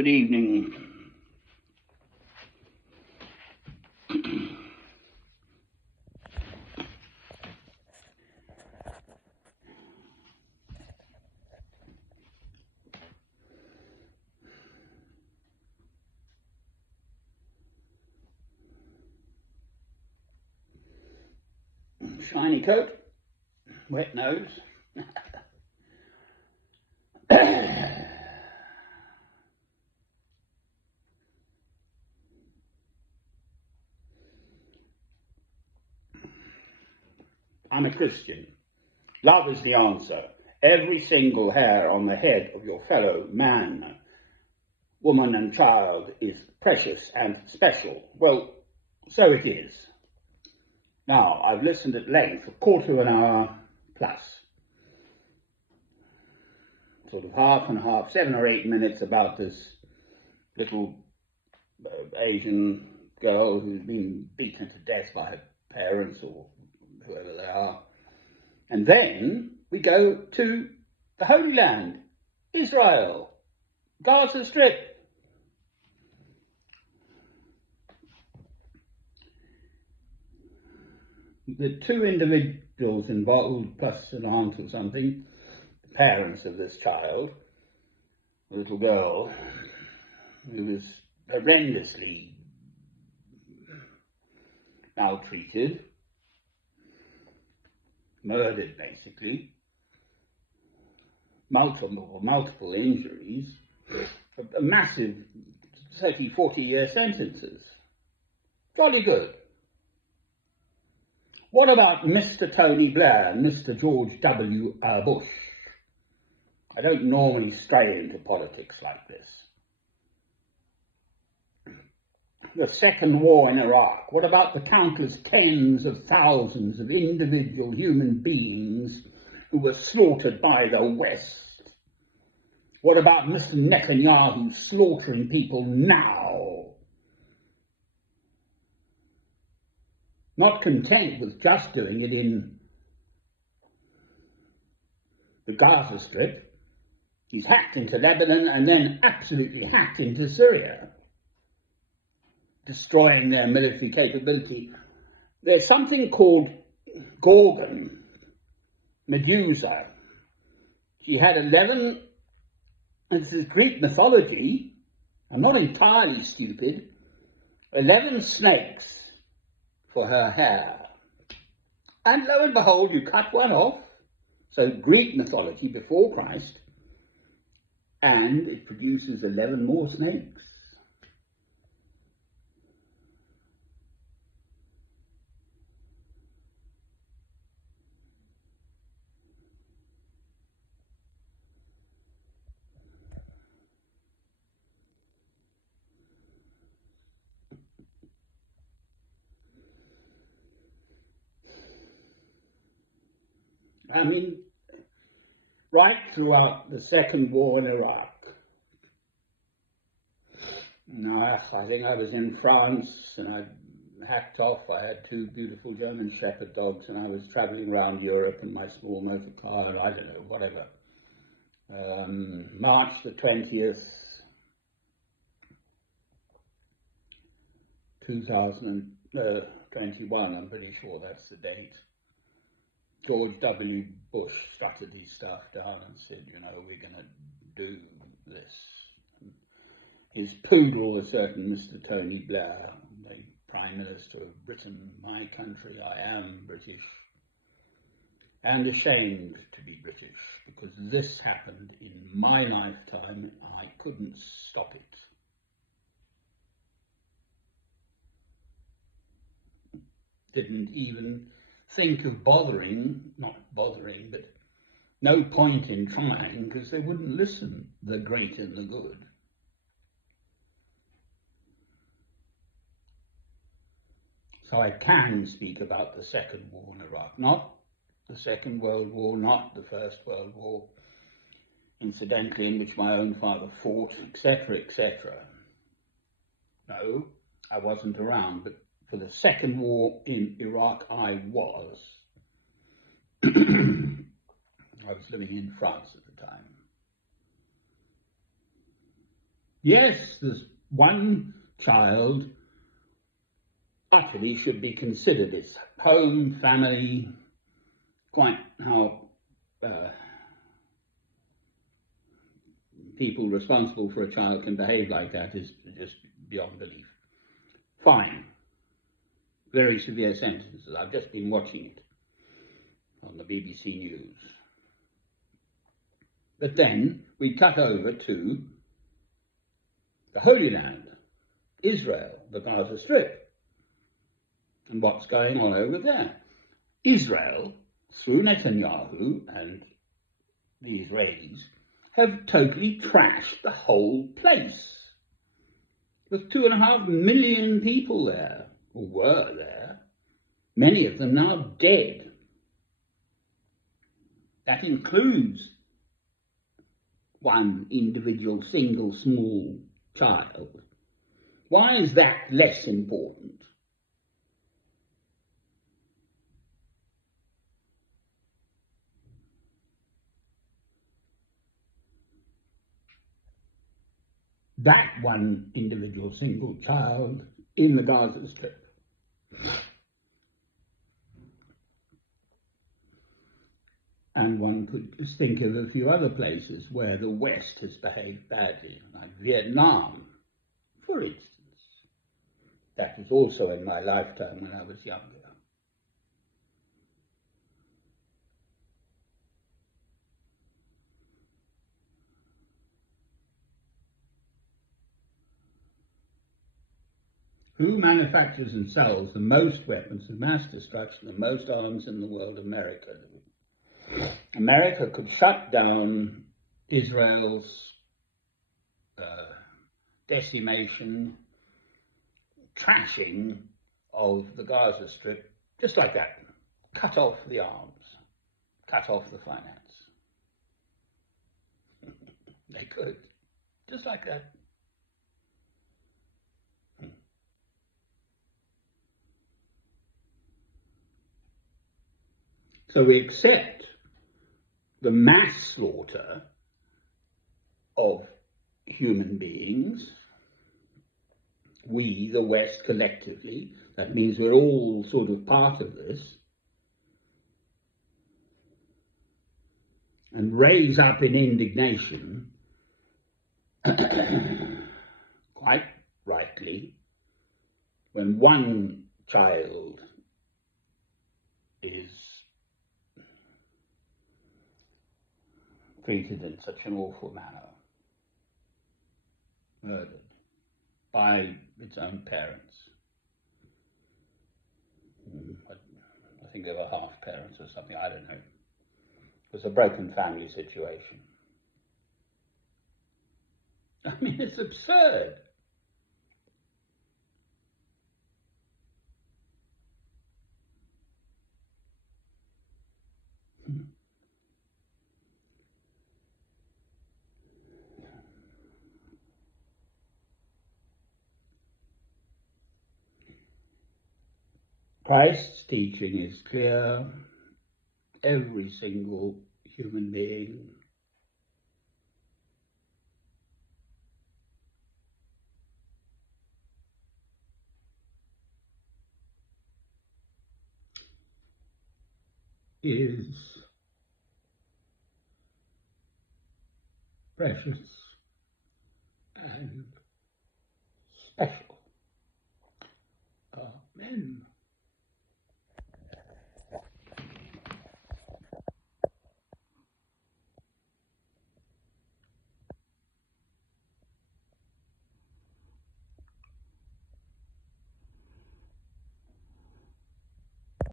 Good evening. Shiny coat, wet nose. I'm a Christian. Love is the answer. Every single hair on the head of your fellow man, woman and child is precious and special. Well, so it is. Now, I've listened at length, a quarter of an hour plus. Sort of half and half, 7 or 8 minutes about this little Asian girl who's been beaten to death by her parents or whoever they are. And then we go to the Holy Land, Israel, Gaza Strip. The two individuals involved, plus an aunt or something, the parents of this child, the little girl, who was horrendously maltreated, murdered basically, multiple injuries, a massive 30, 40-year sentences. Jolly good. What about Mr. Tony Blair and Mr. George W. Bush? I don't normally stray into politics like this. The second war in Iraq. What about the countless tens of thousands of individual human beings who were slaughtered by the West? What about Mr. Netanyahu slaughtering people now? Not content with just doing it in the Gaza Strip, he's hacked into Lebanon and then absolutely hacked into Syria, destroying their military capability. There's something called Gorgon, Medusa. She had 11, and this is Greek mythology, I'm not entirely stupid, 11 snakes for her hair. And lo and behold, you cut one off, so Greek mythology before Christ, and it produces 11 more snakes. I mean, right throughout the second war in Iraq. Now, I think I was in France and I hacked off. I had 2 beautiful German Shepherd dogs and I was travelling around Europe in my small motor car, I don't know, whatever. March the 20th, 2021, I'm pretty sure that's the date. George W. Bush shuttered his staff down and said, you know, we're going to do this. His poodle, a certain Mr. Tony Blair, the Prime Minister of Britain, my country, I am British, and ashamed to be British, because this happened in my lifetime, I couldn't stop it. Didn't even think of not bothering, but no point in trying because they wouldn't listen, the great and the good. So I can speak about the Second War in Iraq, not the Second World War, not the First World War, incidentally, in which my own father fought, etc., etc. No, I wasn't around, but for the second war in Iraq, I was. I was living in France at the time. Yes, there's one child utterly should be considered. Its home, family, quite how people responsible for a child can behave like that is just beyond belief. Fine. Very severe sentences. I've just been watching it on the BBC News. But then we cut over to the Holy Land, Israel, the Gaza Strip, and what's going on over there. Israel, through Netanyahu and the Israelis, have totally trashed the whole place. With 2.5 million people there, or were there, many of them now dead. That includes one individual, single, small child. Why is that less important? That one individual, single child in the Gaza Strip. And one could think of a few other places where the West has behaved badly, like Vietnam, for instance. That was also in my lifetime when I was younger. Who manufactures and sells the most weapons of mass destruction and most arms in the world? America. America could shut down Israel's decimation, trashing of the Gaza Strip, just like that. Cut off the arms, cut off the finance. They could, just like that. So we accept the mass slaughter of human beings, we, the West, collectively. That means we're all sort of part of this, and raise up in indignation, quite rightly, when one child is treated in such an awful manner, murdered by its own parents. I think they were half parents or something, I don't know. It was a broken family situation. I mean, it's absurd. Christ's teaching is clear. Every single human being is precious and special. Amen.